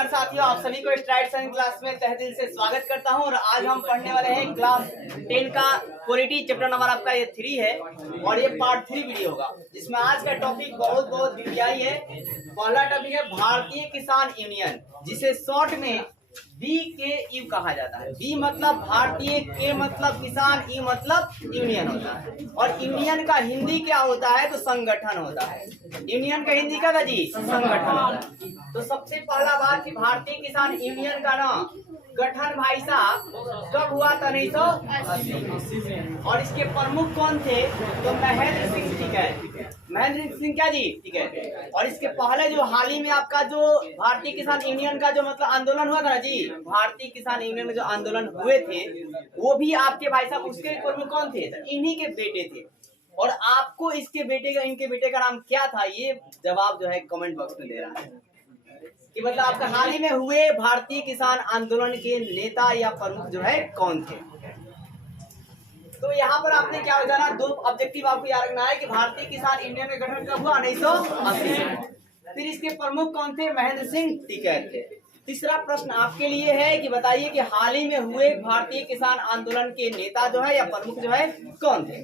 नमस्कार साथियों, आप सभी को स्ट्राइड साइंस क्लास में तहे दिल से स्वागत करता हूं। और आज हम पढ़ने वाले हैं क्लास 10 का पॉलिटी चैप्टर नंबर आपका ये 3 है और ये पार्ट 3 वीडियो होगा, जिसमें आज का टॉपिक बहुत वीडियाई है। पहला टॉपिक है भारतीय किसान यूनियन, जिसे शॉर्ट में BKU कहा जाता है। बी मतलब भारतीय, के मतलब किसान, ई मतलब यूनियन होता है। और यूनियन का हिंदी क्या होता है? तो संगठन होता है। यूनियन का हिंदी क्या था जी? संगठन होता है। तो सबसे पहला बात कि भारतीय किसान यूनियन का नाम गठन भाई साहब कब हुआ था? 1980। और इसके प्रमुख कौन थे? तो महेंद्र सिंह टिकैत। महेंद्र सिंह क्या जी? टिकैत। और इसके पहले जो हाल ही में आपका जो भारतीय किसान यूनियन का जो मतलब आंदोलन हुआ था ना जी, भारतीय किसान यूनियन में जो आंदोलन हुए थे वो भी आपके भाई साहब उसके प्रमुख कौन थे? इन्हीं के बेटे थे। और आपको इसके बेटे का, इनके बेटे का नाम क्या था? ये जवाब जो है कमेंट बॉक्स में दे रहा है कि मतलब आपका हाल ही में हुए भारतीय किसान आंदोलन के नेता या प्रमुख जो है कौन थे। तो यहाँ पर आपने क्या हो जाना, दो ऑब्जेक्टिव आपको याद रखना है कि भारतीय किसान यूनियन का गठन कब हुआ? 1980। फिर इसके प्रमुख कौन थे? महेंद्र सिंह टिकैत थे। तीसरा प्रश्न आपके लिए है कि बताइए कि हाल ही में हुए भारतीय किसान आंदोलन के नेता जो है या प्रमुख जो है कौन थे।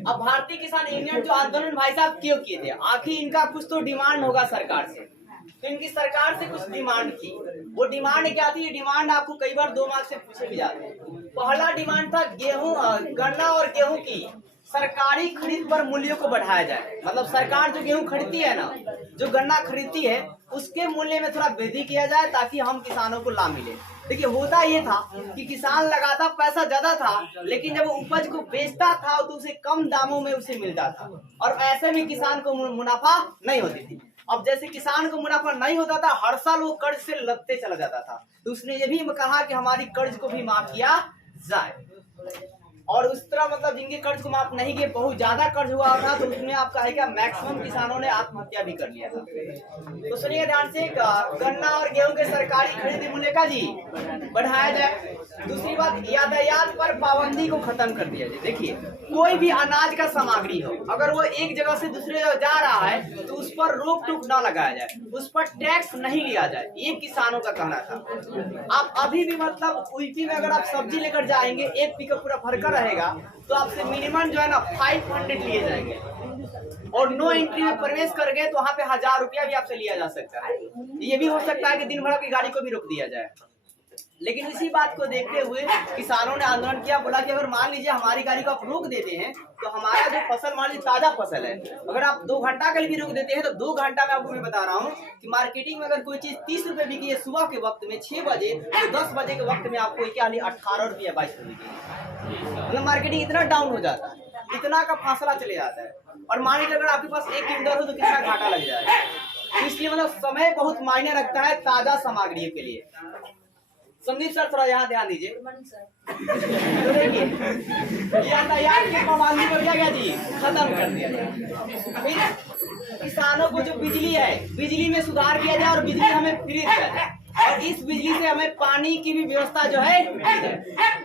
अब भारतीय किसान यूनियन जो आंदोलन भाई साहब क्यों किए थे? आखिर इनका कुछ तो डिमांड होगा सरकार से, तो इनकी सरकार से कुछ डिमांड थी। वो डिमांड क्या थी? डिमांड आपको कई बार 2 मार्क्स से पूछे भी जाते हैं। पहला डिमांड था गेहूं, गन्ना और गेहूं की सरकारी खरीद पर मूल्यों को बढ़ाया जाए। मतलब सरकार जो गेहूं खरीदती है ना, जो गन्ना खरीदती है, उसके मूल्य में थोड़ा वृद्धि किया जाए ताकि हम किसानों को लाभ मिले। देखिए होता ये था कि किसान लगाता, पैसा ज्यादा था, लेकिन जब वो उपज को बेचता था तो उसे कम दामों में उसे मिलता था और ऐसे में किसान को मुनाफा नहीं होती थी। अब जैसे किसान को मुनाफा नहीं होता था, हर साल वो कर्ज से लदते चला जाता था। तो उसने ये भी कहा कि हमारी कर्ज को भी माफ किया जाए। और उस तरह मतलब जिनके कर्ज को माफ नहीं किए, बहुत ज्यादा कर्ज हुआ था, तो उसमें आपका है क्या, मैक्सिमम किसानों ने आत्महत्या भी कर लिया था। तो सुनिए ध्यान से, गन्ना और गेहूं के सरकारी खरीद मूल्य का जी बढ़ाया जाए। दूसरी बात, यातायात पर पाबंदी को खत्म कर दिया जाए। देखिए कोई भी अनाज का सामग्री हो, अगर वो एक जगह से दूसरे जगह जा रहा है तो उस पर रोक टोक न लगाया जाए, उस पर टैक्स नहीं लिया जाए, ये किसानों का कहना था। आप अभी भी मतलब यूपी में अगर आप सब्जी लेकर जाएंगे, एक पिकअप पूरा भरकर रहेगा, तो आपसे मिनिमम जो है ना 500 लिए जाएंगे। और नो एंट्री में प्रवेश कर गए तो वहाँ पे 1000 रुपया भी आपसे लिया जा सकता है। ये भी हो सकता है कि दिन भर की गाड़ी को भी रोक दिया जाए। लेकिन इसी बात को देखते हुए किसानों ने आंदोलन किया, बोला कि अगर मान लीजिए हमारी गाड़ी को आप रोक देते हैं तो हमारा जो फसल, मान लीजिए ताजा फसल है, अगर आप 2 घंटा के लिए भी रोक देते हैं तो 2 घंटा में आपको मैं बता रहा हूँ कि मार्केटिंग में अगर कोई चीज 30 रुपए बिकी है सुबह के वक्त में 6 बजे, तो 10 बजे के वक्त में आपको क्या 18 रुपया 22 रुपये। मतलब मार्केटिंग इतना डाउन हो जाता है, इतना का फासला चले जाता है। और मान लीजिए अगर आपके पास 1 क्विंटल हो तो कितना घाटा लग जाएगा। तो इसलिए मतलब समय बहुत मायने रखता है ताजा सामग्री के लिए। संदीप सर थोड़ा यहाँ ध्यान दीजिए। तो देखिए यातायात की पाबंदी को क्या गया जी, खत्म कर दिया जाए। फिर किसानों को जो बिजली है, बिजली में सुधार किया जाए और बिजली हमें फ्री दिया जाए, और इस बिजली से हमें पानी की भी व्यवस्था जो है की जाए।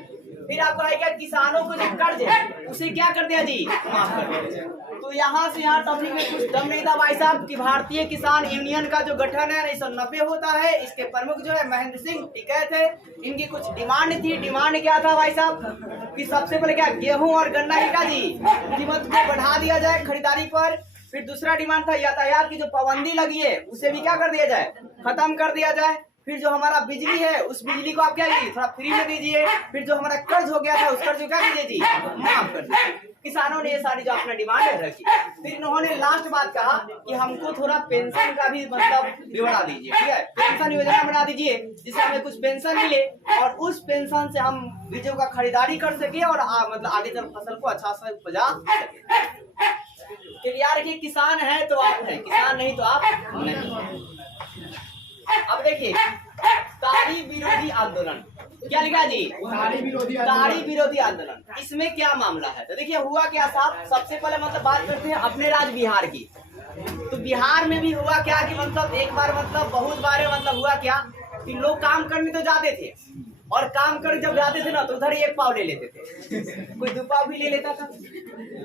फिर आपको है क्या, किसानों को जो कर्ज है उसे क्या कर दिया जी, माफ कर दिया। तो यहाँ से यहाँ टॉपिक में कुछ दम नहीं था भाई साहब कि भारतीय किसान यूनियन का जो गठन है 1990 होता है। इसके प्रमुख जो है महेंद्र सिंह टिकैत थे। इनकी कुछ डिमांड थी। डिमांड क्या था भाई साहब कि सबसे पहले क्या, गेहूं और गन्ना की का जी कीमत को बढ़ा दिया जाए खरीदारी पर। फिर दूसरा डिमांड था यातायात की जो पाबंदी लगी है उसे भी क्या कर दिया जाए, खत्म कर दिया जाए। फिर जो हमारा बिजली है उस बिजली को आप क्या कीजिए, थोड़ा फ्री में दीजिए। फिर जो हमारा कर्ज हो गया था उस कर्ज को क्या कीजिए जी, माफ कर दीजिए। किसानों ने ये सारी जो अपना डिमांड रखी। फिर इन्होंने लास्ट बात कहा कि हमको थोड़ा पेंशन का भी मतलब बढ़ा दीजिए, ठीक है, पेंशन योजना बना दीजिए जिससे हमें कुछ पेंशन मिले और उस पेंशन से हम बीजों का खरीदारी कर सके और मतलब आगे चल फसल को अच्छा से उपजा सके। यार ये किसान है तो आप है, किसान नहीं तो आप नहीं। अब देखिए ताड़ी विरोधी आंदोलन क्या लिखा जी, ताड़ी विरोधी आंदोलन। इसमें क्या मामला है? तो देखिए हुआ क्या साहब, सबसे पहले मतलब बात करते हैं अपने राज्य बिहार की। तो बिहार में भी हुआ क्या कि मतलब एक बार मतलब बहुत बार मतलब हुआ क्या कि लोग काम करने तो जाते थे और काम कर जब जाते थे ना तो उधर 1 पाव ले लेते थे, कोई 2 पाव भी ले लेता था।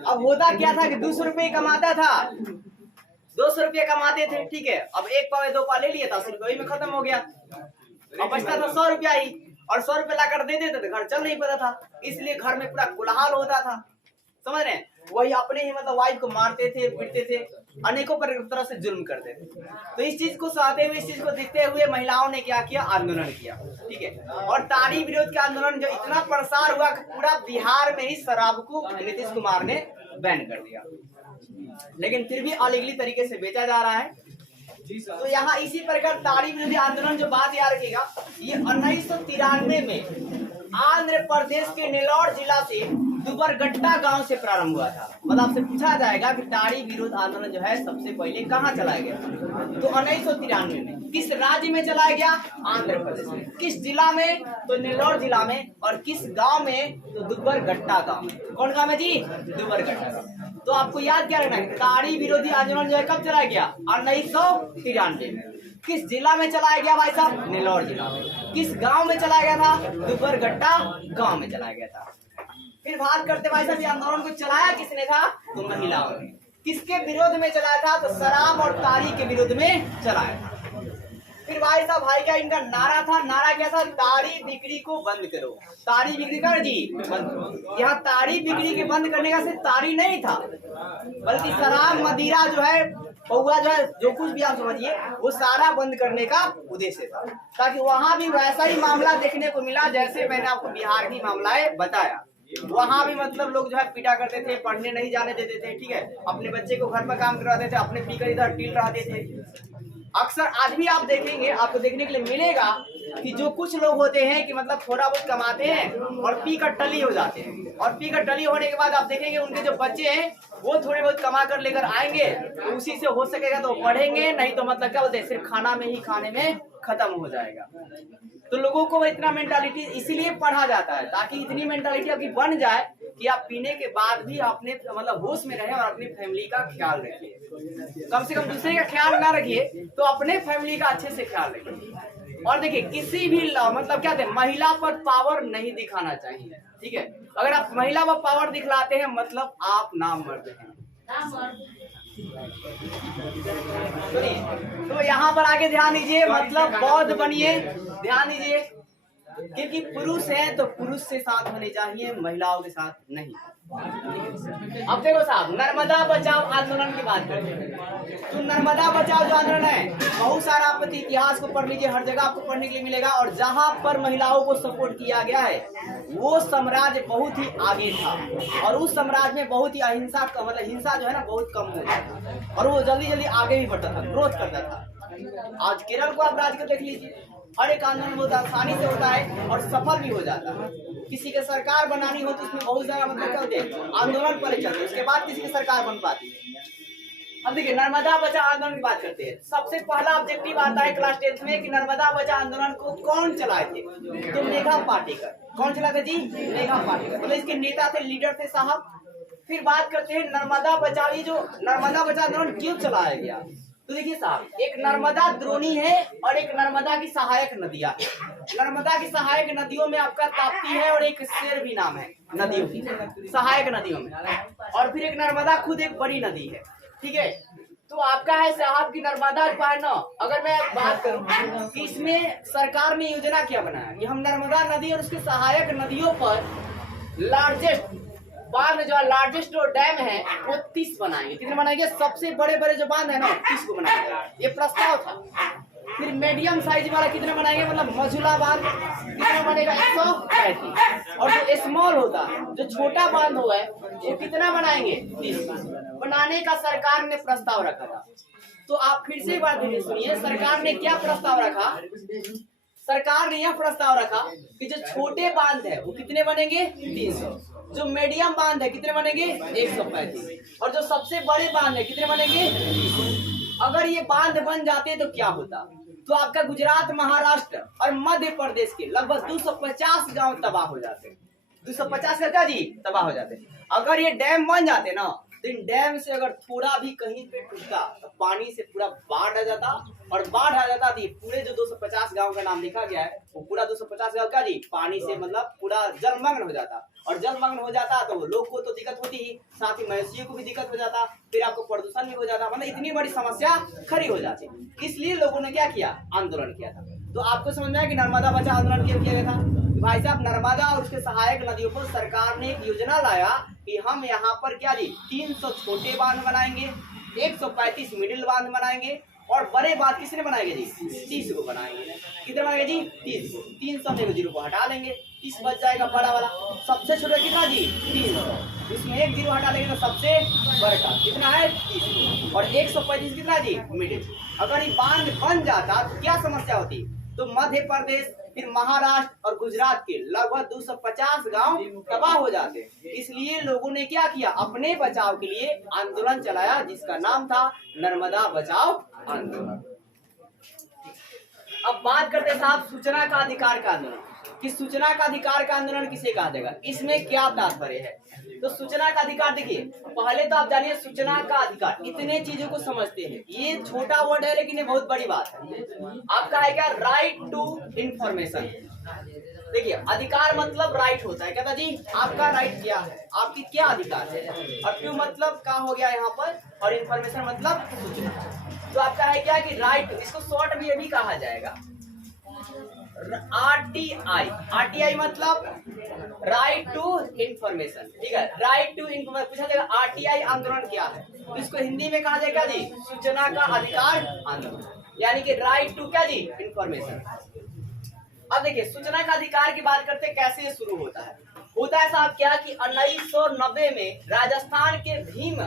अब होता क्या था कि 200 रुपये कमाता था, 200 रुपया कमाते थे, ठीक है। अब एक पाव या 2 पाव ले लिया था, 80 रुपये में खत्म हो गया। अब बचता था 100 रुपया ही, और 100 रुपया लाकर दे देते थे, घर चल नहीं पाता था, इसलिए घर में पूरा कोलाहल होता था, समझ रहे हैं। वही अपने ही मतलब वाइफ को मारते थे, पीटते थे, अनेकों तरह से जुल्म करते थे। तो इस चीज को सहते हुए, इस चीज को देखते हुए महिलाओं ने क्या किया, आंदोलन किया, ठीक है। और ताड़ी विरोध का आंदोलन जो इतना प्रसार हुआ कि पूरा बिहार में ही शराब को नीतीश कुमार ने बैन कर दिया, लेकिन फिर भी अलीगली तरीके से बेचा जा रहा है। तो यहाँ इसी प्रकार ताड़ी विरोधी आंदोलन जो बात याद रखिएगा, ये 1993 में आंध्र प्रदेश के नेल्लोर जिला से दुबरगट्टा गांव से प्रारंभ हुआ था। मतलब आपसे पूछा जाएगा कि ताड़ी विरोध आंदोलन जो है सबसे पहले कहाँ चलाया गया, तो 1993 में। किस राज्य में चलाया गया, आंध्र प्रदेश में। किस जिला में, तो नेल्लोर जिला में। और किस गांव में, तो दुबरगट्टा गांव में। कौन गांव में जी, दुबरगट्टा गांव। तो आपको याद क्या रखना है, ताड़ी विरोधी आंदोलन जो है कब चलाया गया, 1993 में। किस जिला में चलाया गया भाई साहब, नेल्लोर जिला में। किस गांव में चलाया गया था, दुबरगट्टा गांव में चलाया गया था। फिर बात करते भाई साहब, ये आंदोलन को चलाया किसने था, तो महिलाओं ने। किसके विरोध में चलाया था, तो शराब और ताड़ी के विरोध में चलाया था। फिर भाई साहब, भाई का इनका नारा था, नारा क्या था, ताड़ी बिक्री को बंद करो। ताड़ी बिक्री कर जी बंद करो। यहाँ ताड़ी बिक्री के बंद करने का सिर्फ ताड़ी नहीं था, बल्कि शराब, मदिरा जो है, पौवा जो है, जो कुछ भी आप समझिए, वो सारा बंद करने का उद्देश्य था, ताकि वहाँ भी वैसा ही मामला देखने को मिला जैसे मैंने आपको बिहार की मामलाएं बताया। वहाँ भी मतलब लोग जो है पीटा करते थे, पढ़ने नहीं जाने देते थे, ठीक है। अपने बच्चे को घर में काम करवाते थे, अपने पीकर इधर टील रहते थे। अक्सर आज भी आप देखेंगे, आपको देखने के लिए मिलेगा कि जो कुछ लोग होते हैं कि मतलब थोड़ा बहुत कमाते हैं और पी कर टली हो जाते हैं, और पी कर टली होने के बाद आप देखेंगे उनके जो बच्चे हैं वो थोड़े बहुत कमा कर लेकर आएंगे, तो उसी से हो सकेगा तो पढ़ेंगे, नहीं तो मतलब क्या बोलते हैं, सिर्फ खाना में ही खाने में खत्म हो जाएगा। तो लोगों को इतना मेंटालिटी इसीलिए पढ़ा जाता है, ताकि इतनी मेंटालिटी आपकी बन जाए कि आप पीने के बाद भी अपने मतलब होश में रहें और अपनी फैमिली का ख्याल रखिए। कम से कम दूसरे का ख्याल ना रखिए तो अपने फैमिली का अच्छे से ख्याल रखिए। और देखिए, किसी भी मतलब क्या कहते हैं, महिला पर पावर नहीं दिखाना चाहिए, ठीक है। अगर आप महिला पर पावर दिखलाते हैं मतलब आप नाम मर्द हैं। तो यहाँ पर आगे ध्यान दीजिए, मतलब बौद्ध बनिए, ध्यान दीजिए, क्योंकि पुरुष हैं तो पुरुष से साथ होने चाहिए, महिलाओं के साथ नहीं। अब देखो साहब, नर्मदा बचाओ आंदोलन की बात करते हैं। तो नर्मदा बचाओ जो आंदोलन है, बहुत सारा आप इतिहास को पढ़ लीजिए, हर जगह आपको पढ़ने के लिए मिलेगा। और जहाँ पर महिलाओं को सपोर्ट किया गया है वो साम्राज्य बहुत ही आगे था, और उस साम्राज्य में बहुत ही अहिंसा का मतलब हिंसा जो है ना बहुत कम हो था, और वो जल्दी जल्दी आगे भी बढ़ता था, ग्रोथ करता था। आज केरल को आप राज्य को देख लीजिए, हर एक आंदोलन बहुत आसानी से होता है और सफल भी हो जाता है। किसी की सरकार बनानी हो तो उसमें बहुत सारा मतलब क्या होते हैं, आंदोलन पर चलते, उसके बाद किसी की सरकार बन पाती है। अब देखिए, नर्मदा बचाओ आंदोलन की बात करते हैं। सबसे पहला ऑब्जेक्टिव आता है क्लास 10th में कि नर्मदा बचाओ आंदोलन को कौन चलाए थे, तो मेघा पाटेकर। कौन चलाते थे जी, मेघा पाटेकर, मतलब इसके नेता थे, लीडर थे साहब। फिर बात करते हैं नर्मदा बचाओ, ये जो नर्मदा बचाओ आंदोलन क्यों चलाया गया, तो देखिए साहब, एक नर्मदा द्रोणी है और एक नर्मदा की सहायक नदियां है। नर्मदा की सहायक नदियों में आपका ताप्ती है और एक शेर भी नाम है नदियों की, सहायक नदियों में। और फिर एक नर्मदा खुद एक बड़ी नदी है, ठीक है। तो आपका है साहब की नर्मदा जो है ना, अगर मैं बात करूं कि इसमें सरकार ने योजना क्या बनाया कि हम नर्मदा नदी और उसके सहायक नदियों पर लार्जेस्ट बांध जो लार्जेस्ट जो डैम है वो 30 बनाएंगे। कितने बनाएंगे, सबसे बड़े बड़े जो बांध है ना 30 को बनाएंगे, ये प्रस्ताव था। फिर मीडियम साइज वाला कितने बनाएंगे, मतलब मझुला बांध कितना बनेगा, 135। और जो स्मॉल होता जो छोटा बांध हुआ है वो कितना बनाएंगे, 30 बनाने का सरकार ने प्रस्ताव रखा था। तो आप फिर से बात सुनिए, सरकार ने क्या प्रस्ताव रखा, सरकार ने यह प्रस्ताव रखा कि जो छोटे बांध है वो कितने बनेंगे, 300। जो मीडियम बांध है कितने बनेंगे, 135। और जो सबसे बड़े बांध है कितने बनेंगे, 30। अगर ये बांध बन जाते तो क्या होता, तो आपका गुजरात, महाराष्ट्र और मध्य प्रदेश के लगभग 250 गांव तबाह हो जाते, 250 का जी तबाह हो जाते। अगर ये डैम बन जाते ना, तो इन डैम से अगर थोड़ा भी कहीं पे टूटता तो पानी से पूरा बाढ़ आ जाता, और बाढ़ आ जाता तो पूरे जो 250 गांव का नाम लिखा गया है, वो पूरा 250 गांव क्या जी पानी से मतलब पूरा जलमग्न हो जाता। और जलमग्न हो जाता तो लोग को तो दिक्कत होती ही, साथ ही मवेशियों को भी दिक्कत हो जाता, फिर आपको प्रदूषण भी हो जाता, मतलब इतनी बड़ी समस्या खड़ी हो जाती। इसलिए लोगों ने क्या किया, आंदोलन किया था। तो आपको समझ में आया कि नर्मदा बचाओ आंदोलन क्यों किया गया था। भाई साहब, नर्मदा और उसके सहायक नदियों पर सरकार ने एक योजना लाया कि हम यहाँ पर क्या जी 300 छोटे बांध बनाएंगे, 135 मिडिल बांध बनाएंगे, और बड़े बांध किसने बनाएंगे जी 30 को बनाएंगे। कितने बनाएंगे जी 30 को। 300 में 0 को हटा लेंगे, 30 बच जाएगा बड़ा वाला। सबसे छोटा कितना जी 300, इसमें 1 0 हटा लेंगे तो सबसे बड़ा कितना है 30, और 135 कितना जी मिडिल। अगर ये बांध बन जाता तो क्या समस्या होती, तो मध्य प्रदेश, फिर महाराष्ट्र और गुजरात के लगभग 250 गांव तबाह हो जाते। इसलिए लोगों ने क्या किया, अपने बचाव के लिए आंदोलन चलाया, जिसका नाम था नर्मदा बचाओ आंदोलन। अब बात करते साहब सूचना का अधिकार का आंदोलन, कि सूचना का अधिकार का आंदोलन किसे कहा जाएगा, इसमें क्या तात्पर्य है। तो सूचना का अधिकार देखिए, पहले तो आप जानिए सूचना का अधिकार, इतने चीजों को समझते हैं, ये छोटा वर्ड है लेकिन ये बहुत बड़ी बात है। आपका है क्या, राइट टू इंफॉर्मेशन। देखिए अधिकार मतलब राइट होता है, कहता जी आपका राइट क्या है, आपकी क्या अधिकार है, और टू मतलब क्या हो गया यहाँ पर, और इंफॉर्मेशन मतलब सूचना। तो आपका है क्या कि राइट, इसको शॉर्ट में ये भी कहा जाएगा आरटीआई मतलब राइट टू इंफॉर्मेशन, ठीक है। राइट टू इंफॉर्मेशन पूछा जाएगा आरटीआई आंदोलन क्या है, तो इसको हिंदी में कहा जाएगा जी सूचना का अधिकार आंदोलन, यानी कि राइट टू क्या जी इंफॉर्मेशन। अब देखिए सूचना का अधिकार की बात करते कैसे शुरू होता है। होता है साहब क्या कि 1990 में राजस्थान के भीम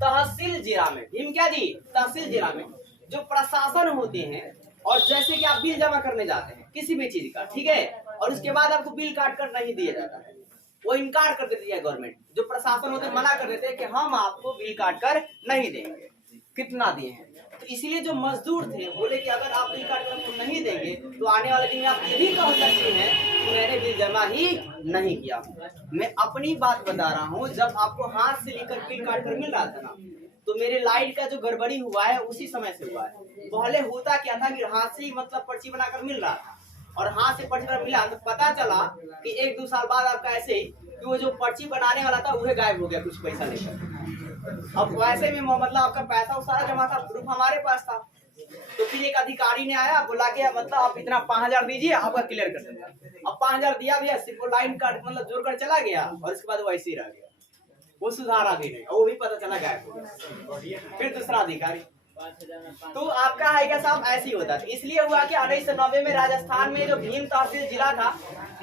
तहसील जिला में, भीम क्या जी तहसील जिला में जो प्रशासन होते हैं, और जैसे कि आप बिल जमा करने जाते हैं किसी भी चीज का, ठीक है, और उसके बाद आपको बिल काट कर नहीं दिया जाता है, वो इनकार कर देती है गवर्नमेंट, जो प्रशासन होते हैं मना कर देते हैं कि हम आपको बिल काट कर नहीं देंगे, कितना दिए हैं। तो इसीलिए जो मजदूर थे बोले कि अगर आप बिल काट कर हमको नहीं देंगे तो आने वाले दिन में आप ये भी कह सकते हैं कि मैंने बिल जमा ही नहीं किया। मैं अपनी बात बता रहा हूँ, जब आपको हाथ से लेकर बिल काट कर मिल रहा था ना, तो मेरे लाइट का जो गड़बड़ी हुआ है उसी समय से हुआ है। पहले होता क्या था कि हाथ से ही मतलब पर्ची बनाकर मिल रहा था, और हाथ से पर्ची बना मिला तो पता चला कि 1-2 साल बाद आपका ऐसे ही कि वो जो पर्ची बनाने वाला था वह गायब हो गया कुछ पैसा लेकर। अब वैसे में मतलब आपका पैसा सारा जमा था, प्रूफ हमारे पास था। तो फिर एक अधिकारी ने आया, बोला कि मतलब आप इतना 5000 दीजिए, आपका क्लियर कर देंगे। अब 5000 दिया भैया, सिर्फ लाइन काट मतलब जोड़कर चला गया, और इसके बाद वो ऐसे ही रह गया, वो सुधारा भी नहीं, वो भी पता चला गायब हो गया। फिर दूसरा अधिकारी, तो आपका है क्या साहब ऐसे ही होता था। इसलिए हुआ कि 1990 में राजस्थान में जो भीम तहसील जिला था,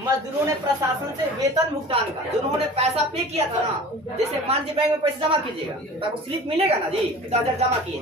मजदूरों ने प्रशासन से वेतन भुगतान का, जो उन्होंने पैसा पे किया था ना, जैसे मान लीजिए बैंक में पैसा जमा कीजिएगा तो आपको स्लिप मिलेगा ना जी, 10,000 जमा किए,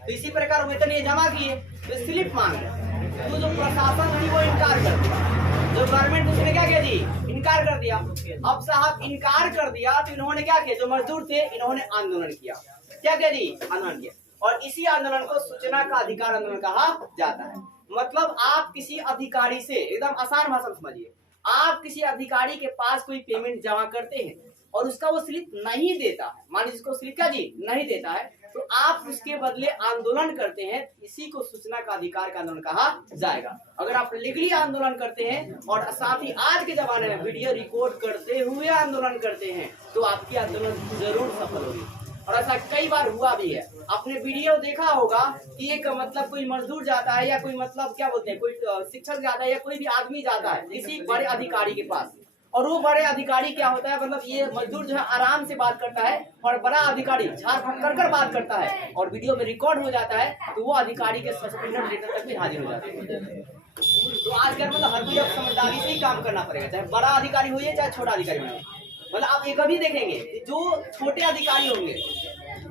तो इसी प्रकार वेतन ये जमा किए तो स्लिप मांग रहे, तो जो प्रशासन थी वो इनकार कर दिया, जो गवर्नमेंट उसने क्या किया जी इनकार कर दिया। अब साहब इनकार कर दिया तो इन्होंने क्या किया, जो मजदूर थे इन्होंने आंदोलन किया, क्या किया जी आंदोलन किया, और इसी आंदोलन को सूचना का अधिकार आंदोलन कहा जाता है। मतलब आप किसी अधिकारी से, एकदम आसान भाषा में समझिए, आप किसी अधिकारी के पास कोई पेमेंट जमा करते हैं और उसका वो स्लिप नहीं देता है, मान लीजिए उसको स्लिप का जी नहीं देता है, तो आप उसके बदले आंदोलन करते हैं, इसी को सूचना का अधिकार का आंदोलन कहा जाएगा। अगर आप लीगली आंदोलन करते हैं और साथ ही आज के जमाने में वीडियो रिकॉर्ड करते हुए आंदोलन करते हैं तो आपकी आंदोलन जरूर सफल होगी। और ऐसा कई बार हुआ भी है, आपने वीडियो देखा होगा कि एक मतलब कोई मजदूर जाता है या कोई मतलब क्या बोलते हैं, कोई शिक्षक जाता है या कोई भी आदमी जाता है किसी बड़े अधिकारी के पास, और वो बड़े अधिकारी क्या होता है, मतलब ये मजदूर जो है आराम से बात करता है और बड़ा अधिकारी झाड़ फूक कर बात करता है और वीडियो में रिकॉर्ड हो जाता है, तो वो अधिकारी के सस्पेंशन लेटर तक भी हाजिर हो जाते हैं। तो आजकल मतलब हर कोई समझदारी से ही काम करना पड़ेगा, चाहे बड़ा अधिकारी हो चाहे छोटा अधिकारी हो। मतलब आप एक अभी देखेंगे जो छोटे अधिकारी होंगे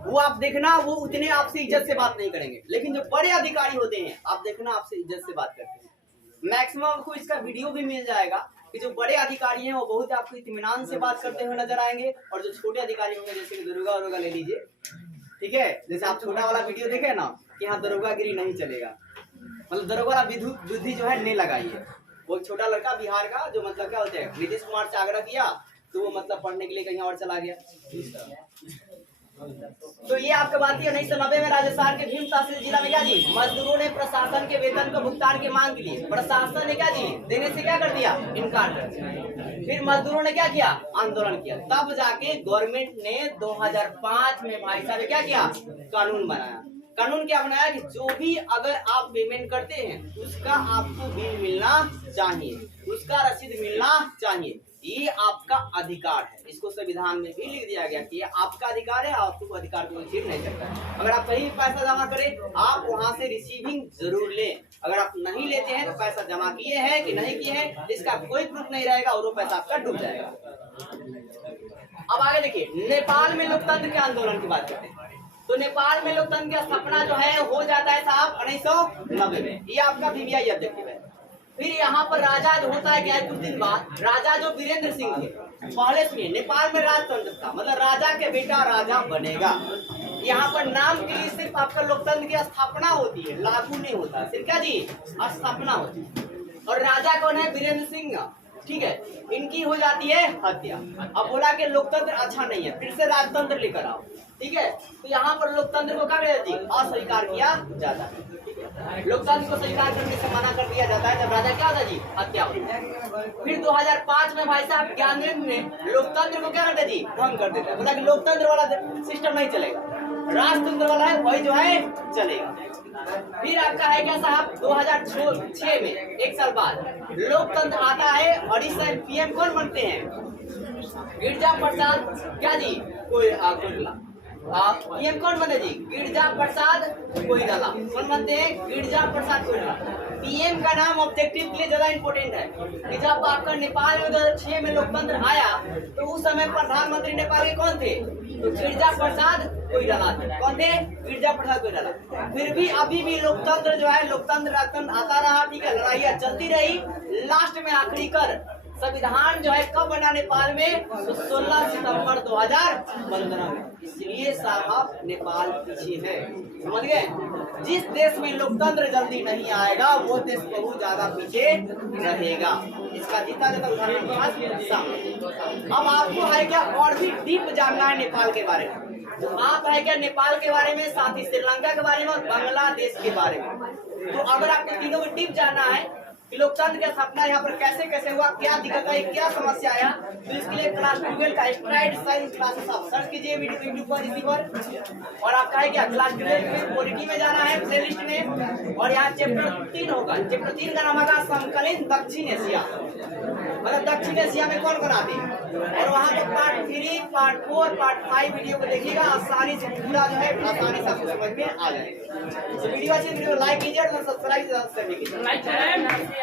वो आप देखना वो उतने आपसे इज्जत से बात नहीं करेंगे, लेकिन जो बड़े अधिकारी होते हैं आप देखना आपसे इज्जत से बात करते हैं। मैक्सिमम आपको इसका वीडियो भी मिल जाएगा कि जो बड़े अधिकारी हैं वो बहुत आपको इत्मीनान से बात करते हुए नजर आएंगे, और जो छोटे अधिकारी होंगे जैसे दरोगा ले लीजिए, ठीक है, जैसे आप छोटा वाला वीडियो देखे ना कि यहाँ दरोगागिरी नहीं चलेगा, मतलब दरोगा बुद्धि जो है नहीं लगाइए। वो छोटा लड़का बिहार का जो मतलब क्या होते हैं नीतीश कुमार से आग्रह किया तो वो मतलब पढ़ने के लिए कहीं और चला गया, तो ये आपका बात है 1990 में राजस्थान के भीम तहसील जिला में क्या जी, मजदूरों ने प्रशासन के वेतन को भुगतान की मांग के लिए प्रशासन ने क्या जी देने से क्या कर दिया, इनकार कर दिया। फिर मजदूरों ने क्या किया, आंदोलन किया। तब जाके गवर्नमेंट ने 2005 में भाई साहब क्या किया, कानून बनाया। कानून क्या बनाया कि जो भी अगर आप पेमेंट करते हैं उसका आपको बिल मिलना चाहिए, उसका रसीद मिलना चाहिए। ये आपका अधिकार है। इसको संविधान में भी लिख दिया गया कि ये आपका अधिकार है, आपको अधिकार को छीन नहीं सकता है। अगर आप कहीं भी पैसा जमा करें, आप वहां से रिसीविंग जरूर लें। अगर आप नहीं लेते हैं तो पैसा जमा किए हैं कि नहीं किए हैं इसका कोई प्रूफ नहीं रहेगा और वो पैसा आपका डूब जाएगा। अब आगे देखिए, नेपाल में लोकतंत्र के आंदोलन की बात करते हैं। तो नेपाल में लोकतंत्र का सपना जो है हो जाता है साहब 1990 में। ये आपका बीबीआई ऑब्जेक्टिव है। फिर यहाँ पर राजा जो होता है क्या है, कुछ दिन बाद राजा जो वीरेंद्र सिंह थे, पहले सुनिए, नेपाल में राजतंत्र था, मतलब राजा के बेटा राजा बनेगा। यहाँ पर नाम के लिए सिर्फ आपका लोकतंत्र की स्थापना होती है, लागू नहीं होता, सिर्फ क्या जी स्थापना होती है। और राजा कौन है, वीरेंद्र सिंह, ठीक है। इनकी हो जाती है हत्या। अब बोला कि लोकतंत्र अच्छा नहीं है, फिर से राजतंत्र लेकर आओ, ठीक है। तो यहाँ पर लोकतंत्र को क्या अस्वीकार किया जाता है। लोकतंत्र को स्वीकार करने से मना कर दिया जाता है जब राजा क्या होता जी, हत्या होती है। फिर 2005 में भाई साहब ज्ञानेंद्र ने लोकतंत्र को क्या करते जी, भंग कर देता है। बोला कि लोकतंत्र वाला सिस्टम नहीं चलेगा, राजतंत्र वाला है वही जो है चलेगा। फिर आपका है क्या साहब 2006 में, एक साल बाद लोकतंत्र आता है और इस टाइम पीएम कौन बनते हैं, गिरिजा प्रसाद क्या जी कोइराला। पीएम कौन बने जी, गिरिजा प्रसाद कोइराला। कौन बनते हैं, गिरिजा प्रसाद कोइराला। पीएम का नाम ऑब्जेक्टिव के लिए ज्यादा इंपॉर्टेंट है कि जब आपका नेपाल में 2006 में लोकतंत्र आया तो उस समय प्रधानमंत्री नेपाल के कौन थे, तो गिरिजा प्रसाद कोइराला थे। कौन थे, गिरिजा प्रसाद कोइराला। फिर भी अभी भी लोकतंत्र जो है, लोकतंत्र राजतंत्र आता रहा, ठीक है, लड़ाइयाँ चलती रही। लास्ट में आखिरी कर संविधान जो है कब बना नेपाल में, तो 16 सितंबर 2015 में। इसलिए साहब नेपाल पीछे है, समझ गए। जिस देश में लोकतंत्र जल्दी नहीं आएगा वो देश बहुत ज्यादा पीछे रहेगा। इसका जितना ज्यादा उदाहरण अब आपको है क्या और भी डीप जानना है नेपाल के बारे में, तो आप है क्या नेपाल के बारे में, साथ ही श्रीलंका के बारे में और बांग्लादेश के बारे में। तो अगर आपको तीनों को डीप जानना है कि लोकतंत्र का सपना यहाँ पर कैसे कैसे हुआ, क्या दिक्कत आई, क्या समस्या आया, तो इसके लिए क्लास 12 का स्ट्राइड साइंस क्लासेस आप सर्च कीजिए वीडियो यूट्यूब पर, इसी पर। और आपका है क्या क्लास 12 में पॉलिटी में जाना है, प्ले लिस्ट में। और यहाँ चैप्टर 3 होगा, चैप्टर 3 का नाम होगा समकालीन दक्षिण एशिया, मतलब दक्षिण एशिया में कौन कौन आते हैं। और वहाँ पर पार्ट 3, पार्ट 4, पार्ट 5 वीडियो को देखिएगा, आसानी से पूरा जो है आसानी से आपको समझ में आ जाएगा। तो वीडियो अच्छी, वीडियो लाइक कीजिए और सब्सक्राइब कीजिए।